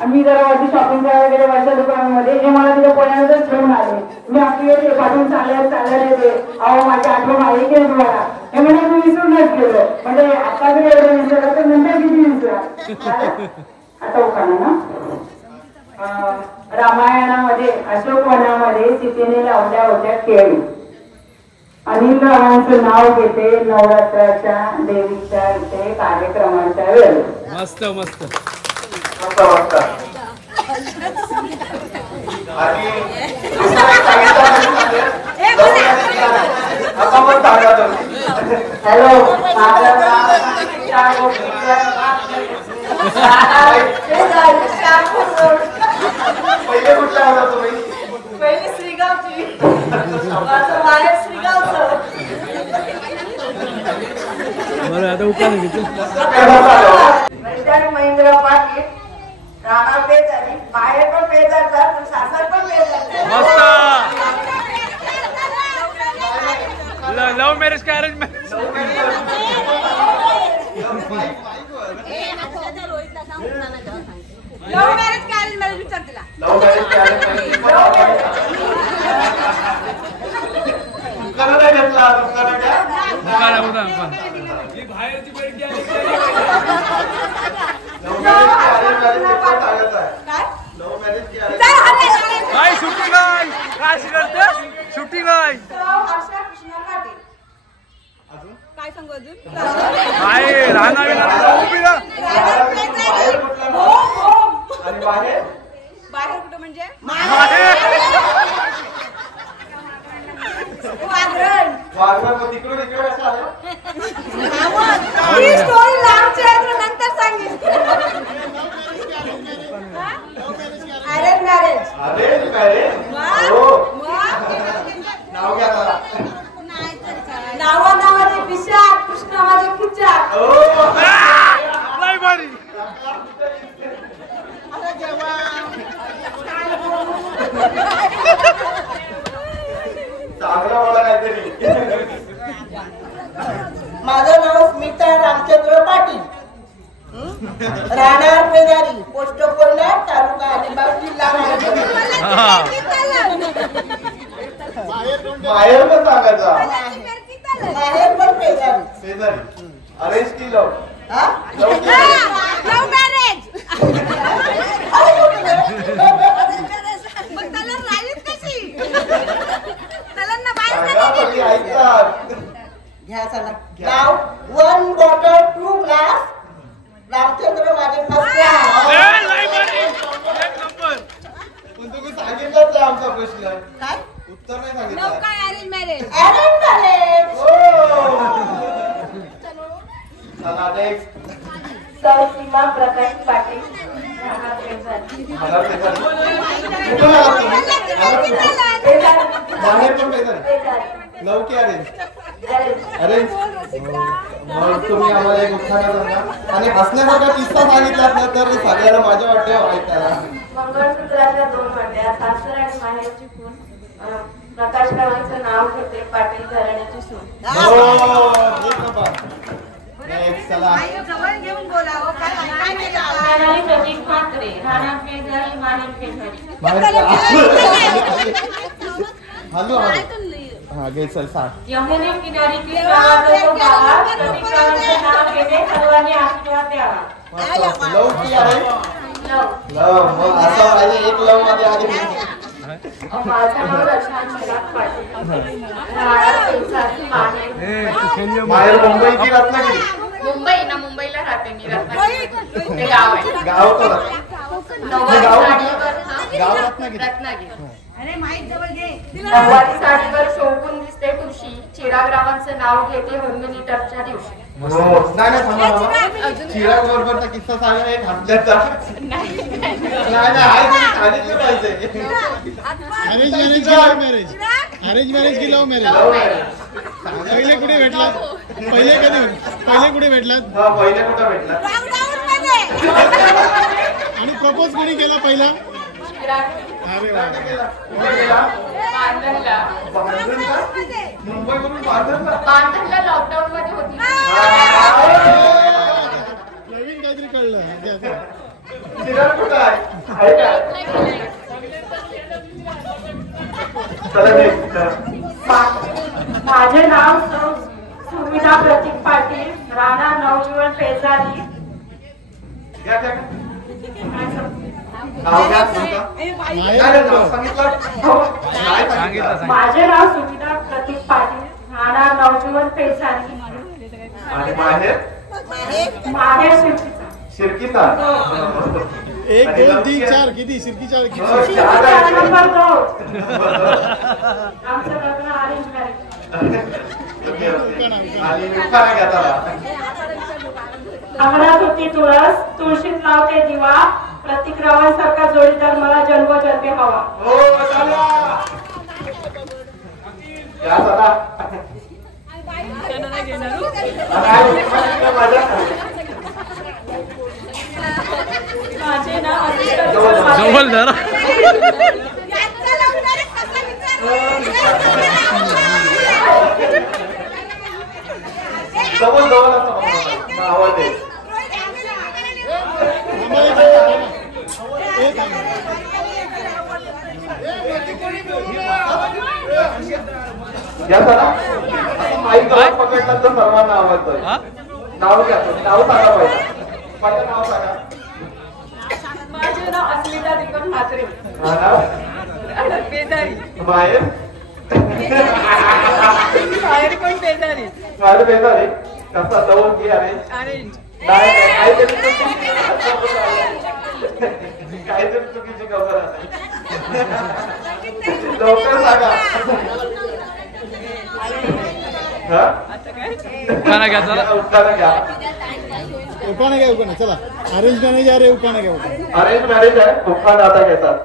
आणि मी जरा वरती शॉपिंग करायला गेले वरच्या दुकानामध्ये. हे मला तिथे पुण्यातच घेऊन आले. मी आपली पाठवून चालत येते. अहो माझी आठवण आहे की तुम्हाला? हे म्हणजे मी विसरूनच गेलो. म्हणजे आता जर एवढं विसरलं तर नंतर किती विसरा. आता उखाणा ना. रामायणामध्ये अशोकवनामध्ये सीतेने लावल्या होत्या केळी. अनिल रावांचं नाव घेते नवरात्राच्या देवीच्या इथे कार्यक्रमाच्या वेळेला. मस्त मस्त मस्त मस्त. आणि हॅलो पहिले कुठला होता तुम्ही? पहिले श्रीगावची. माझं माहेर श्रीगावचं. बरं आता उखाणा घेतो. वैद्यनाथ महेंद्र पाटील राणा पेजारी. बाहेर पण पेजारतात सासर पण पेजारतात. मस्त. लव्ह मॅरेज का अरेंज मॅरेज? लव्ह मॅरेज का अरेंज मॅरेज विचार तिला. लव्ह मॅरेज काय आहे? दुकानात घेतला. दुकानात घ्या. उखाणा ही बाहेरची बैठ घ्या. लव्ह मॅरेज काय अरेंज मॅरेज ते पण सांगत आहे. काय लव्ह मॅरेज काय अरेंज काय सुट्टी काय काय शिकवते? सुट्टी काय आशा कृष्णा काटे. अजून काय सांगू अजून? काय राहणार उभी ना. बाहेर कुठला? आणि बाहेर बाहेर कुठं म्हणजे वागरण. वाघरा मग तिकडून इकडे कसं आलं? ही स्टोरी लांबची आहे तर नंतर सांगेन. Arrange marriage. अरे काय हो नाव घ्या त्याला. नावामध्ये पिशाच कृष्णामध्ये खिचाक. नाही बारी चांगला मला काहीतरी. माझं नाव स्मिता रामचंद्र पाटील. राहणार पेदारी. पोस्ट कोल्हार तालुका अलिबाग जिल्हा बाहेर पण सांगायचा. बाहेर पण पेदारी. शेजारी. अरेंज की लव? Love marriage. मग त्याला राहिलीत कशी? त्याला ना बाहेर ऐकतात. घ्या चला. नाव 1 बॉटल 2 ग्लास. रामचंद्र माझे फर्स्ट पण तुम्ही सांगितलंच नाही आमचा प्रश्न. काय उत्तर नाही सांगितलं. लव काय अरेंज मॅरेज? Arrange marriage. चला नेक्स्ट. सर सीमा प्रकाश पाटील. बाहेर पण पेदारी. लव की अरेंज? अरेंज. मग तुम्ही आम्हाला एक उखाणा सांगा आणि हसण्यासारखा किस्सा सांगितला ना तर सगळ्याला माझ्या वाटते ऐकायला. मंगळसूत्राच्या 2 वाट्या. सासर आणि माहेरची खून. प्रकाशरावांचं नाव घेते. पाटील घराण्याची सून. चला जवळ घेऊन बोलावं. काय प्रतीक म्हात्रे. राहणार पेजारी माहेर पेजारी. हॅलो हा घे चल सांग. यमुने किनारी प्रतीकांचं नाव घेते. सर्वांनी आशीर्वाद द्यावा. लव की आहे? लव. मग असं पाहिजे एक लव मध्ये आधी. माझं नाव रचना चिराग पाटील. राहणार पेजारी माहेर. माहेर मुंबई की रत्नागिरी? मुंबई ना. मुंबईला राहते मी. रत्नागिरी ते गाव आहे. गाव तो गाव रत्नागिरी. अरे माहीत जवळ घे. नऊवारी साडीवर शोभून दिसते ठुशी. चिरागरावांचं नाव घेते होमिनीटरच्या दिवशी. नाही चिराग बरोबरचा किस्सा सांगा एक हसल्याचा. नाही सांगितलं पाहिजे. अरेंज मॅरेज की लव्ह मॅरेज? अरेंज मॅरेज की लव्ह मॅरेज? पहिले कुठे भेटला? पहिले कुठे भेटलात? पहिले कुठे भेटला? आणि प्रपोज कोणी केला पहिला? अरे वा. बांधणला लॉकडाऊन मध्ये होती. नवीन काहीतरी कळलं. चिराग कुठं आहे? सुविधा प्रतीक पाटील राहणार नवजीवन पेजारी. घ्या, घ्या. नाव घ्या तुमचं. नाही, नाव सांगितलं? हो. नाही सांगितलं. माझे नाव सुविधा प्रतीक पाटील राहणार नवजीवन पेजारी. आणि माहेर माहेर शिर्कीचा. शिर्कीचा. 1 2 3 4 किती शिर्की 4 किती? नंबर 2. आमचं लग्न अरेंज मॅरेज. आणि उखाणा घ्या जरा. अंगणात होती तुळस तुळशीत लावते दिवा प्रतीक रावांसारखा जोडीदार मला जन्मोजन्मी हवा. हो, चला. या चला. माझे नाव जवळ जरा जवळ जवळ असं आवाज आहे. या चला. माईक जवळ पकडला तर सर्वांना आवाज जाईल. नाव घ्या. नाव सांगा पहिलं नाव सांगा. माझे नाव अस्मिता दीपक म्हात्रे. पेजारी. माहेर बाहेर कोण पेजारी. माझं बेजारी कसा जाऊन घे अरेंज. नाही काहीतरी चुकीची खबर आहे. लवकर सांगा. उखाणा घ्या चला. उत्तर घ्या. उखाणा घ्या उखाणा चला. अरेंज मॅरेज आहे रे उखाणा घ्या उखाणा. अरेंज मॅरेज आहे. उखाणा आता घेतात.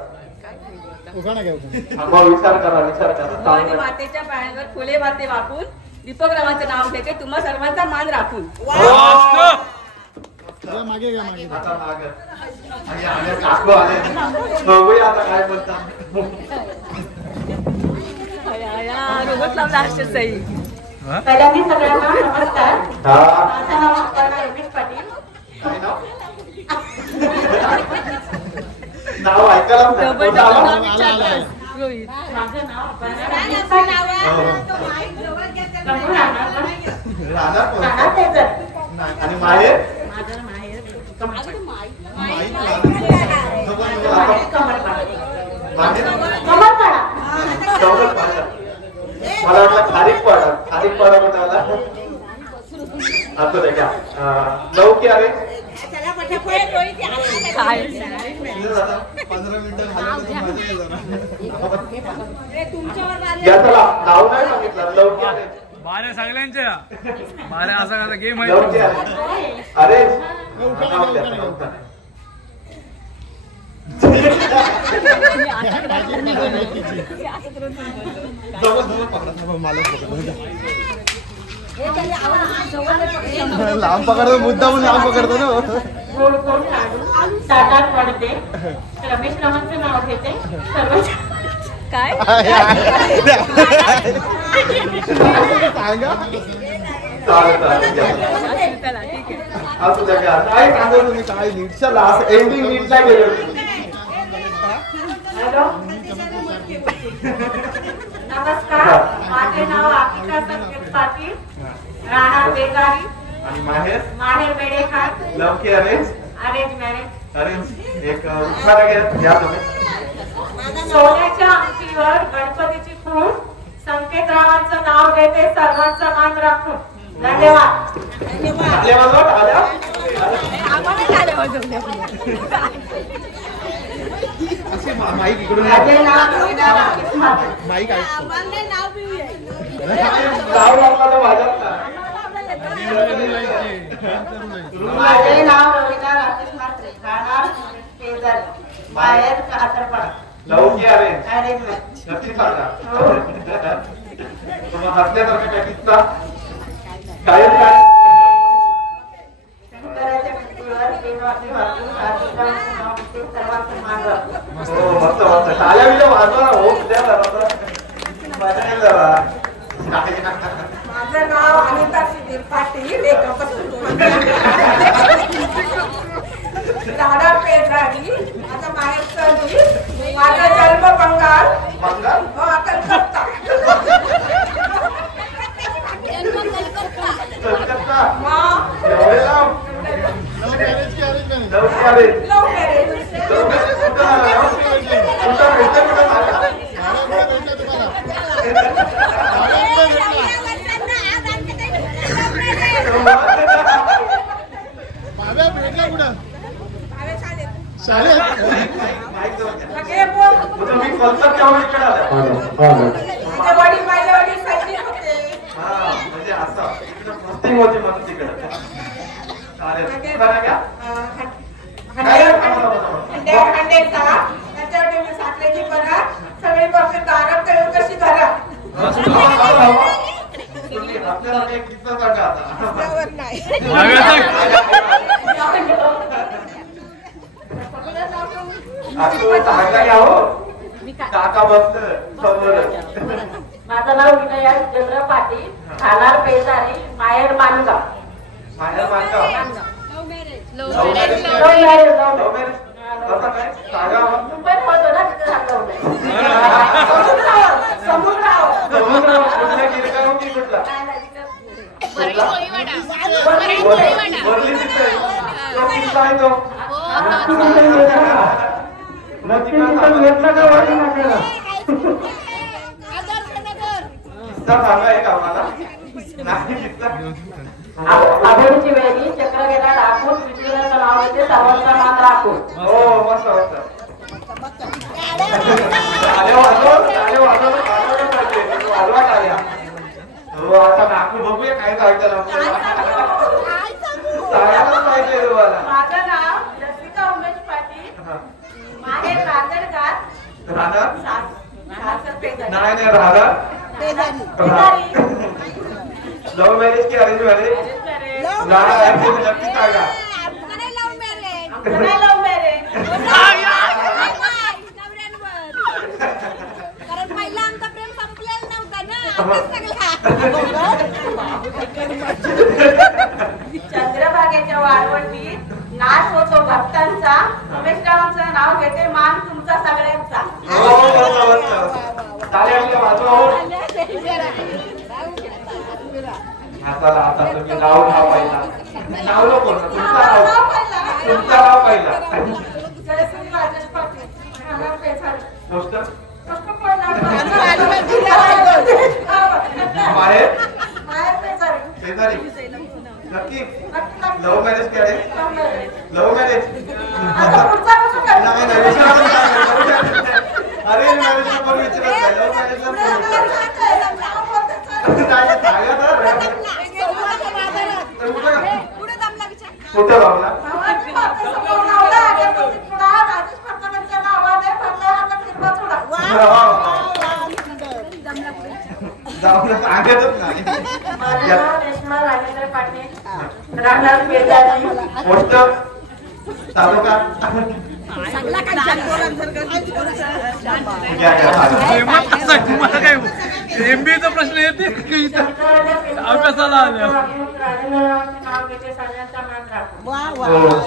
उखाणा घ्या उखाणा. मग विचार करा विचार करा. मातेच्या पायांवर फुले माते वाकून दीपक रावांचं नाव घेते तुम्हा सर्वांचा मान राखून. मागे घ्या मागे. आता माग आले काकू आले. बघूया आता काय बोलतात. रोबोट लावला असेल सई. पहिल्यांदा सगळ्यांना नमस्कार. हा. माझं नाव अपर्णा रमेश पाटील. काय नाव? नाव ऐकायला रोबोट नाही. रोहित. माझं नाव अपर्णा रमेश पाटील. राहणार पेजर. आणि माहेर माझं माहेर माहेर कमरपाडा. मला वाटलं खारीकपाडा. खारीकपाडा कुठे आला? असं ते घ्या. लवकी अरे 15 मिनिटं या चला. नाव नाही सांगितलं. लवकी अरे बाऱ्या सगळ्यांच्या बाऱ्या असा कसा गेम लवकी अरे लांब पकडतो मुद्दा म्हणून लांब पकडतो ना. गोड गोड लाडू ताटात पडते रमेश रावांचं नाव घेते सर्व. काय सांगा. चालेल चला ठीक आहे. असू द्या घ्या. काय सांगा तुम्ही. काय नीटच्या लास्ट एंडिंग नीटला गेलो. हॅलो नमस्कार. माझे नाव आकिका संकेत पाटील राहणार बेगारी. आणि माहेर माहेर बेडेखान. लवकी अरेंज अरेंज मॅरेज. अरेंज. एक उत्तर घ्या तुम्ही. सोन्याच्या अंगठीवर गणपतीची खूण संकेतरावांचं नाव घेते सर्वांचा मान राखून. धन्यवाद. धन्यवाद. आल्या असे माईक इकडून माझे नाव रोहिदा राकेश म्हात्रे. माईक आहे. नाव लागला तर माझ्यात माझे नाव रोहिदा राकेश म्हात्रे राहणार पेजर बाहेर कातरपाडा. लवकी अरेंज. Arrange marriage. नक्की सांगा. तुम्हाला हसल्यासारखं काय किस्सा कायम काय. शंकराच्या भिंतीवर बेनवाकडी वाकून राधिकांचं नाव घेते सर्वांचं मान राखून. हो मस्त मस्त. टाळ्या बिल्या वाजवा. हो द्या जरा. मजा जरा. माझं नाव अनिता सुधीर पाटील राहणार पेजराडी. माझं माहेर चली. माझा जन्म बंगाल. बंगाल. कलकत्ता. कलकत्ता मग एवढे लांब लव्ह मॅरेज की arrange marriage? Love marriage love marriage. Love marriage कुठं झालं कुठं भेटलं कुठं झालं भाड्यामुळे भेटला तुम्हाला? भाड्यामुळे भेटला? भाव्या भेटला कुठं? शाळेत? माहित नव्हतं. सगळे बोल. तुम्ही कलकत्त्याहून इकडे आला माझे वडील माझ्या वडील साठी होते. हा म्हणजे असं इकडे पोस्टिंग होती म्हणून तिकडे चालेल खरं का हंडेचा त्याच्यावर मी साखरेची परात सगळी पक्ष दारात कळू कशी धरा. तुम्ही आपल्याला एक किस्सा सांगा आता तुम्ही सांगा घ्या हो काका बसलं समोर माझं नाव विनया चंद्र पाटील, राहणार पेजारी, माहेर मानगाव. माझ्या Mangaon love marriage, love marriage. कसं काय सांगा मुंबईत होतो ना तिथे झालं समुद्रावर समुद्र कुठल्या गिरगाव की कुठला वरली तिथे तो किस्सा आहे तो किस्सा सांगा एक आम्हाला नाही किस्सा आघोडीची वेळी चक्र गेला राखून विठ्ठलाचं नाव येते सर्वांचा मान राखून. हो मस्त मस्त टाळ्या वाजवा टाळ्या हो आता नाकू बघूया काय सांगतात आपल्याला सांगायलाच पाहिजे तुम्हाला माझं नाव रसिका उमेश पाटील, माहेर राजगड, राधा सासर पेजारी. नाही राधा लव्ह मॅरेज की अरेंज मॅरेज राधा नक्की सांगा आमचं नाही लव्ह मॅरेज. कारण पहिला आमचा प्रेम संपलेला नव्हता ना चंद्रभागेच्या वाळवंटीत नाच होतो भक्तांचा. उमेशरावांचं नाव घेते मान तुमचा सगळ्यांचा. हो मस्त मस्त टाळ्या आपल्या वाजवा हो हाताला आता तुम्ही नाव पहिला नाव नको तुमचा नाव पहिला जयश्री राजेश पाटील, राहणार पेजारी. गोष्ट माहेर माहेर पेजारी. शेजारी नक्की लव्ह मॅरेज की अरेंज लव्ह मॅरेज आता पुढचा कसं करणार? नाही नाही विचारलं नाही. अरेंज मॅरेजला पण विचारत नाही लव्ह मॅरेजला पण कुठं लावला जाऊन सांगतच नाही माझं नाव रेश्मा राजेंद्र पाटील, राहणार पेजारी. गोष्ट तालुका तुम्हाला काय एमबीचा प्रश्न येते अभ्यासाला आल्या नाव घेते सगळ्यांचा मान राखून.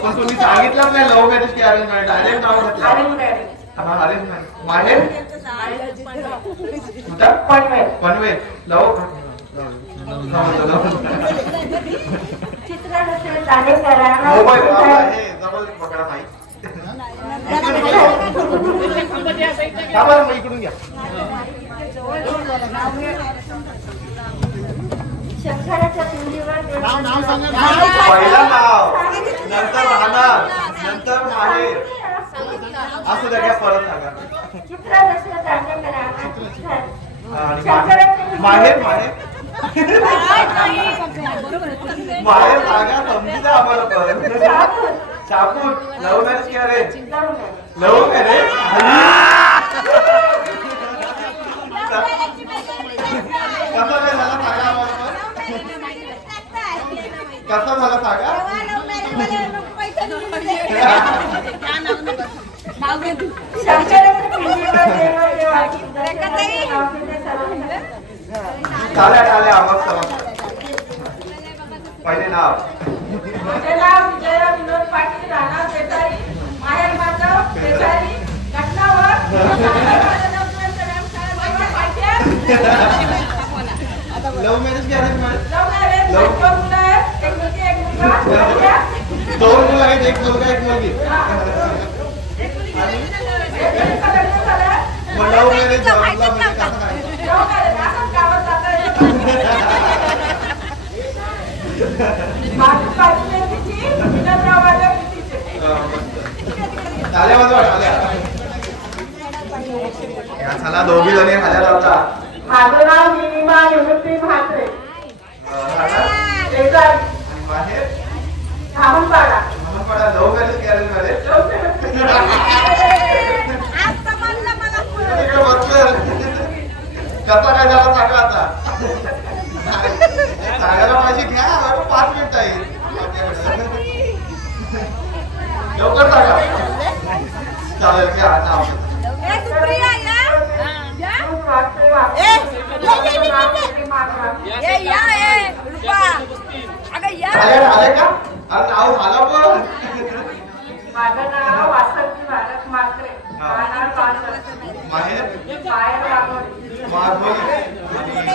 पण तुम्ही सांगितलं नाही लव्ह मॅरेज की अरेंज मॅरेज डायरेक्ट नाव घेतलं अरेंज मॅरेज. हा अरेंज मॅरेज माहेर कुठं पनवेल. पनवेल लव चित्र नसेल दाणे करा. मोबाईल आपला हे जबल पकडा नाही हा बरं मग इकडून घ्या शंकराच्या पिंडीवर नाव सांगा पहिला नाव नंतर राहणार नंतर माहेर असं द्या परत सांगा चित्र नसेल दाणे करा. आणि माहेर माहेर माहेर सांगा समजू द्या आम्हाला परत शापूर लव्ह मॅरेज की अरेंज लव्ह मॅरेज कसा वेळ झाला सांगा आम्हाला कसा झाला सांगा शंकराच्या पिंडीवर देवाची टाळ्या टाळ्या आवाज करा पहिले नाव माझे नाव विजया विनोद पाटील, राहणार पेजारी, माहेर माझं पेजारी. घटनावर लव्ह मॅरेज की अरेंज मॅरेज लव्ह मॅरेज. आहेत, एक मुलगा एक मुलगी. लव्ह मॅरेज म्हणजे कसं काय? चला दोघी जणी खाल्या जातात. माझं नाव निलिमा निवृत्ती म्हात्रे. बाहेर धामणपाडा. लव्ह मॅरेज की अरेंज मॅरेज? कसा काय झाला सांगा आता. सांगायला माझी घ्या 5 मिनिट आहे लवकर सांगा. चालेल घ्या नाव. आले का? नाव झालं पण. माझं नाव वासंती भारत म्हात्रे. माहेर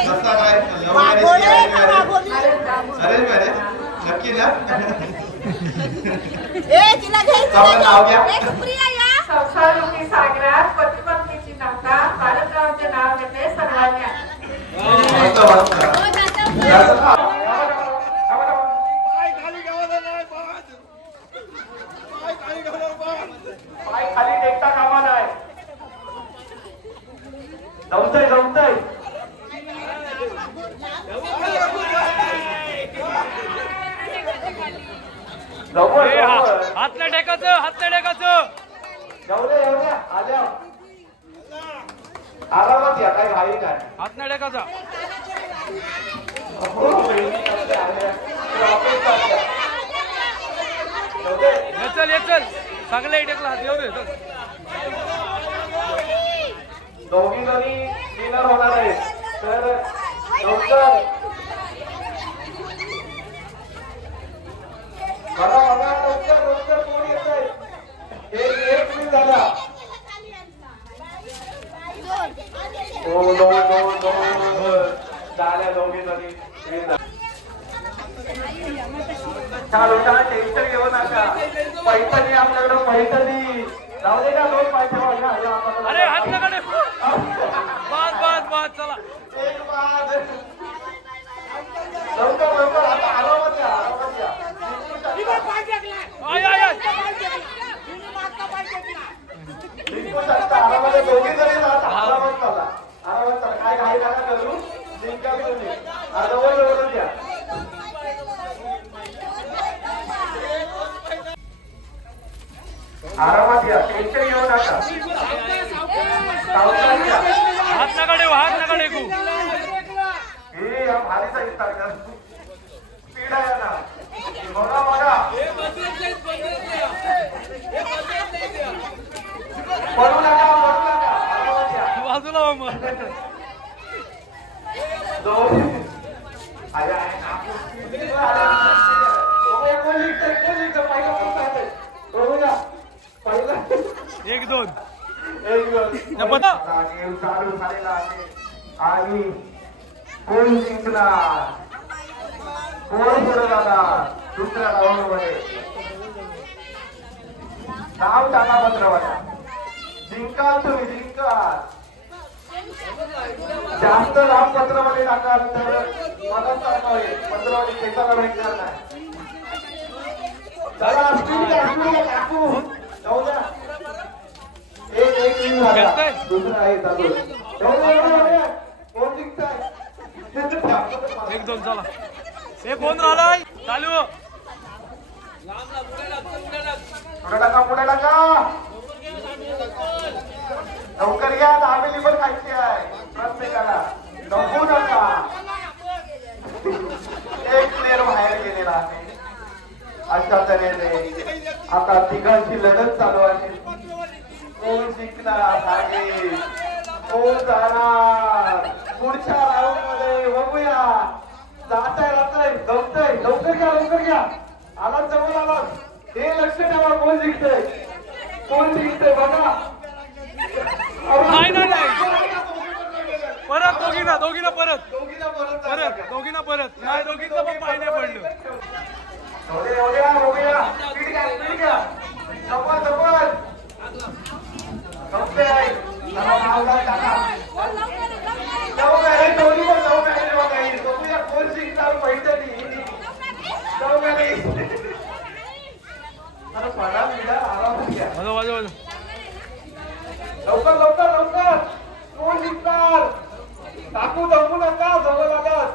कसा काय अरेंज मॅरेज? नक्की ना? आपलं नाव घ्या. संसाररूपी सागरात पती पत्नीची नौका भारतरावचे नाव घेते सर्वांना. पाय खाली टेकता कामा नाही. जमतय जमतय. हात नाही टेकायचं, हात नाही टेकायचं. जाऊ दे येऊ द्या आल्या. आरामात या काय घाई काय. हात नाही टेकायचा. चल ये चल चांगलं टेकला हात येऊ दे. दोघी जणी डिनर होणार आहे तर लवकर बघा बघा लवकर लवकर कोण येत आहे. एक मिनिट झाला. झाल्या दोघी जणी. चालू का टेन्शन घेऊ नका. पैठणी आपल्याकडे पैठणी जाऊ दे का 2 पैसे बघा. अरे हात नका टेकू. बस बस बस चला. एक बाद. लवकर लवकर आता आरामात या आरामात या. I I I. जिंकू शकता आरामात. दोघी जणी जात आरामात चला आरामात चला. काय घाई नका करू. जिंका तुम्ही. जवळ जवळ द्या. आरामात या टेन्शन घेऊ नका. हात नका टेकू, हात नका टेकू. हे या भारीचा इस्तार कर. स्पीड आहे ना. बघा बघा पडू नका पडू नका. आरामात या. बाजूला हो मग. एक दोन चालू झालेला आहे आणि कोण जिंकणार कोण पुढे जाणार दुसऱ्या राऊंडमध्ये. नाव टाका पत्रावाल्या. जिंकाल तुम्ही जिंकाल. जास्त नाव पत्रामध्ये टाकाल तर मला सारखं होईल. पत्रावली शेताला भेटणार नाही. चला टाकू जाऊ द्या. एक विन झाला. दुसरा आहे चालू. कोण जिंकताय? 1 2 चला. हे कोण राहिलाय चालू. पुढे टाका पुढे टाका. लवकर या. 10 मिली पण खायची आहे प्रत्येकाला. नको नका. एक प्लेअर बाहेर गेलेला आहे. अशा तऱ्हेने आता तिघांची लढत चालू आहे. कोण जिंकणार आहे कोण जाणार पुढच्या राऊंड मध्ये बघूया. जाताय जाताय जमतय. लवकर घ्या. आला जवळ आला. हे लक्ष ठेवा कोण जिंकतय कोण जिंकतय बघा. नाही नाही नाही. परत दोघीना परत दोघीना परत नाही. दोघींचं पण पाय नाही पडलं. बघूया. वाजव लवकर लवकर लवकर कोण जिंकणार टाकू दमू नका जवळ लागत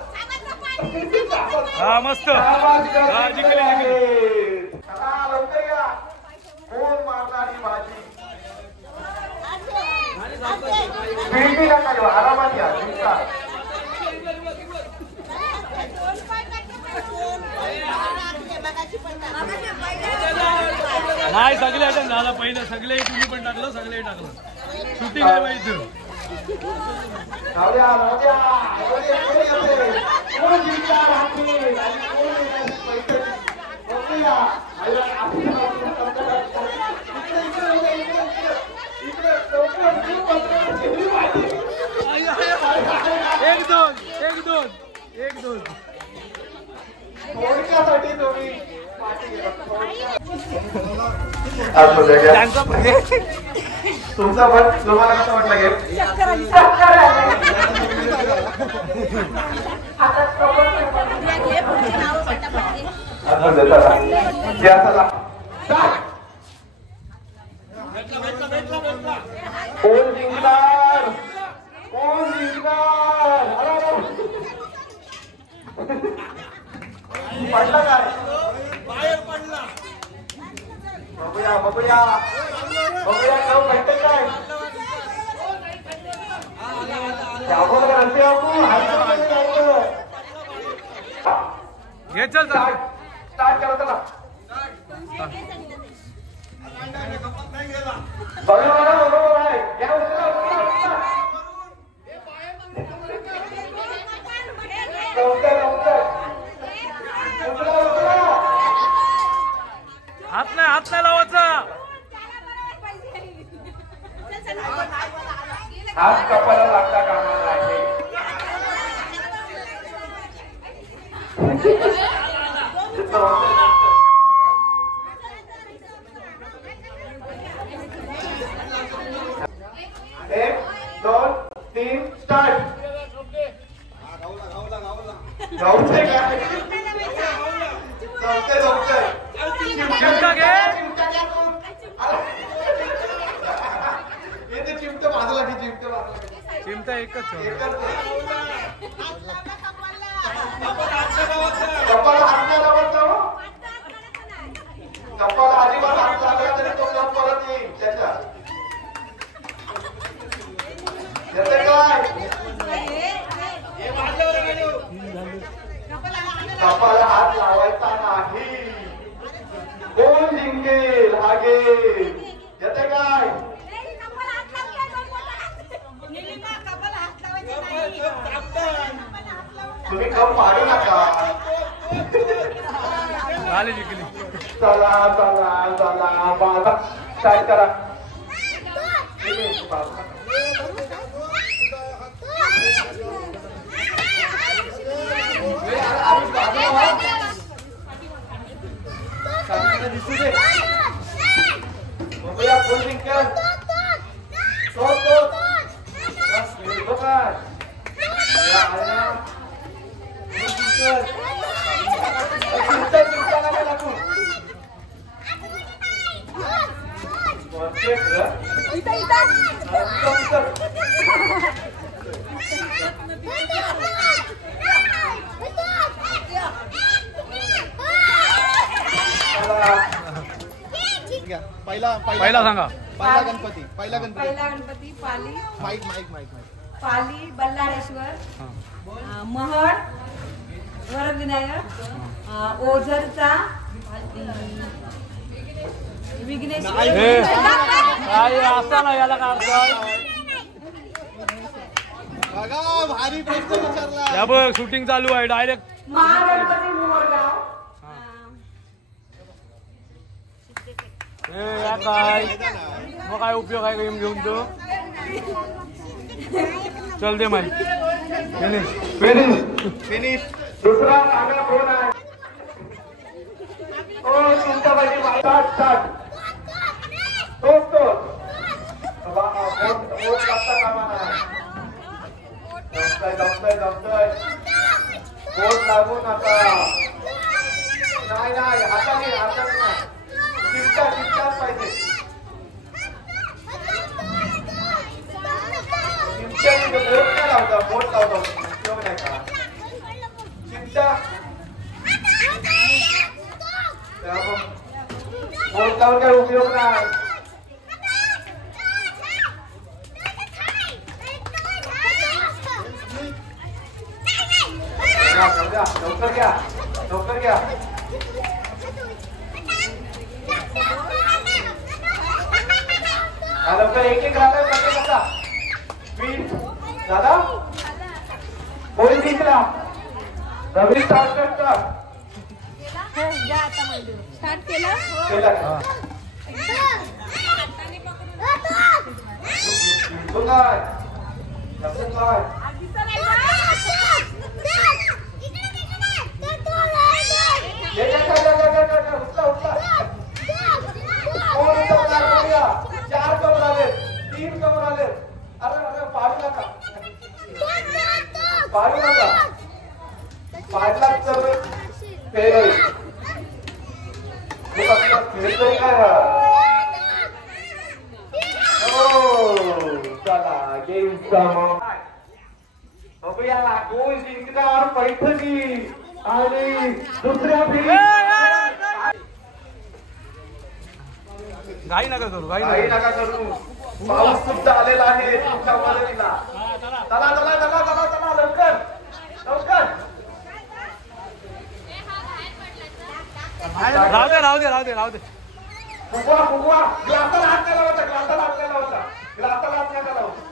हा मस्त हा जिंकले लवकर या कोण मारणार ही भाजी भेटी नका घेऊ आरामात या जिंका नाही सगळे आयटम झाला पहिलं सगळे तुम्ही पण टाकलं सगळे टाकलं शूटिंग आहे माहिती एक दोन थोडक्यासाठी तुम्ही तुमचा पण तुम्हाला कसं वाटलं गेम कोण जिंकणार कोण जिंकणार पडला काय बाहेर पडला बघूया बघूया बघूया जाऊ भेटते काय घे चल स्टार्ट करा चला बरोबर आहे घ्या उचला हात नाही लावायचा हात कपाला लागता कामाला आहे एक दोन तीन स्टार्ट चिमटा घे चिमट बाजूला की चिमट बाजूला चिमटा एकच कपाला हात नाही लावायचा कपाला अजिबात हात लागला तरी तो गप परत येईल त्याच्या येते काय कपाला हात लावायचा नाही कोण जिंकेल हा गेम येते काय तुम्ही कप मारू नका झाली जिंकली चला चला चला बाबा स्टार्ट करा दिसू दे बघूया कोण जिंकेल तो बस बघा पहिला सांगा पहिला गणपती पहिला गणपती पाली माईक पाली बल्लाळेश्वर महड वरदविनायक ओझरचा विघ्नेश काय असं ना याला काय बघा भारी प्रश्न विचारला या बघ शूटिंग चालू आहे डायरेक्ट महागणपती मोरगाव या काय मग काय उपयोग आहे गेम घेऊन तो चल दे माई फिनिश दुसरा सांगा कोण आहे ओ चिंताबाई स्टार्ट स्टार्ट तोच लागता कामा नाही जमतय बोट लागू नका नाही हाताने नाही चिमटाच पाहिजे उपयोग नाही का चिंता बोट लावून काय उपयोग नाही लवकर घ्या लवकर घ्या लवकर एक एक राहता कसा स्पीड दादा कोणी जिंकला रवी स्टार्ट केला चार कवर आले 3 कवर आले अरे अरे पाडू नका पाडला तर फेल होईल काय चला गेम बघूया कोण जिंकणार पैठणी आणि दुसऱ्या घाई नका करू काही नका करू पाऊस सुद्धा आलेला आहे तुमच्या मदतीला चला चला चला चला चला लवकर लवकर राहू दे फुगवा फुगवा ग्लासाला हात नाही लावायचा ग्लासाला हात नाही लावायचा ग्लासाला हात नाही लावायचा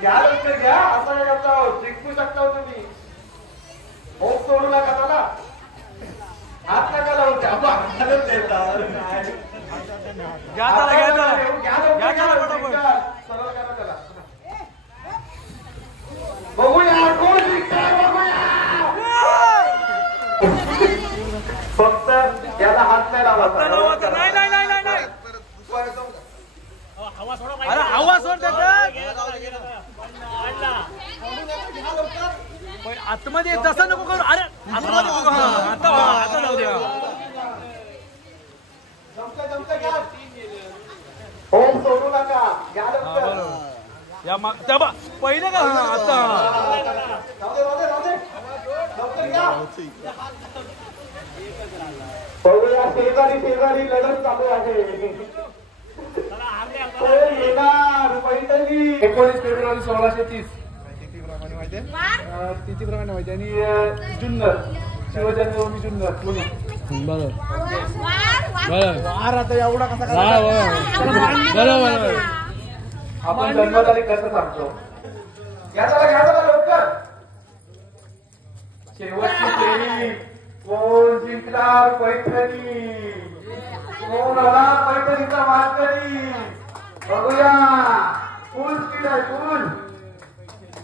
घ्या लवकर घ्या असं नाही करता जिंकू शकता तुम्ही होप सोडू नका चला हात नका लावू घ्या बघूया कोण जिंकणार बघूया फक्त याला हात नाही लावायचा नाही अरे आवाज सोड आतमध्ये तसं नको करू अरे आतमध्ये नको आता जाऊ द्या होम सोडू नका घ्या लवकर पहिले का आता बघूया शेजारी शेजारी लढत चालू आहे येणार पैठणी 19 फेब्रुवारी 1630 तिथीप्रमाणे माहिती आणि जुन्नर शिवजन्मभूमी जुन्नर पुणे वार आता एवढा कसा आपण जन्मतारीख कसं सांगतो घ्या चला लवकर शेवटची फेरी कोण जिंकणार पैठणी कोण होणार पैठणीचा मानकरी बघूया फुल स्पीड आहे फुल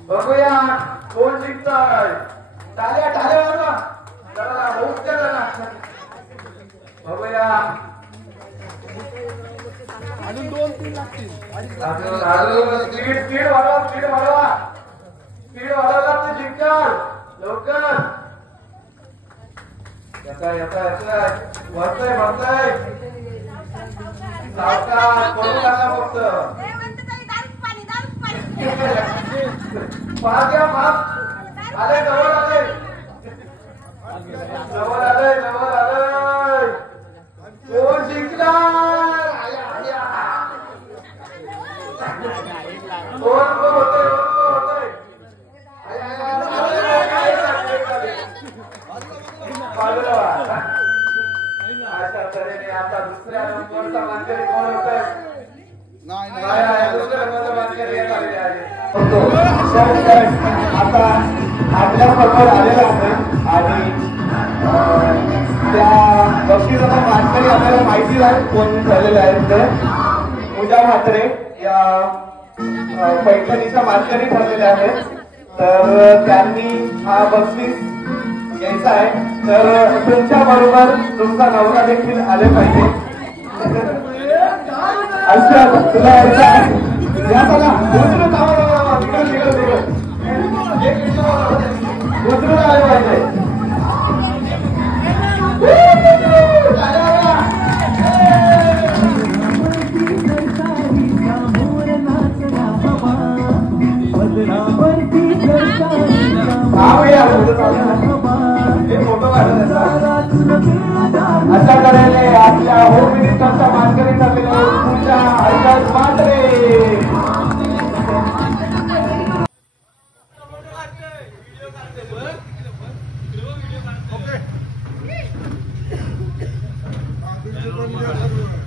बघूया कोण जिंकताय टाळ्या वाजवा जरा होऊच द्या जरा बघूया अजून 2-3 लागतील स्पीड वाढवा तर जिंकणार लवकर वाचतंय सावकाश करू नका फक्त आले जवळ आले कोण जिंकणार कोण होतंय अशा तऱ्हेने आता दुसऱ्या नंबरचा मानकरी कोण होतोय दुसऱ्या नंबरचा मानकरी येत आलेले आहे आता आपल्या समोर आलेला आहे आणि त्या बक्षिसाचा मानकरी आपल्याला माहिती आहे कोण झालेले आहेत ते पूजा म्हात्रे या पैठणीच्या मानकरी ठरलेल्या आहेत तर त्यांनी हा बक्षीस घ्यायचा आहे तर तुमच्या बरोबर तुमचा नवरा देखील आले पाहिजे अच्छा तुला उचलून आले पाहिजे सर्व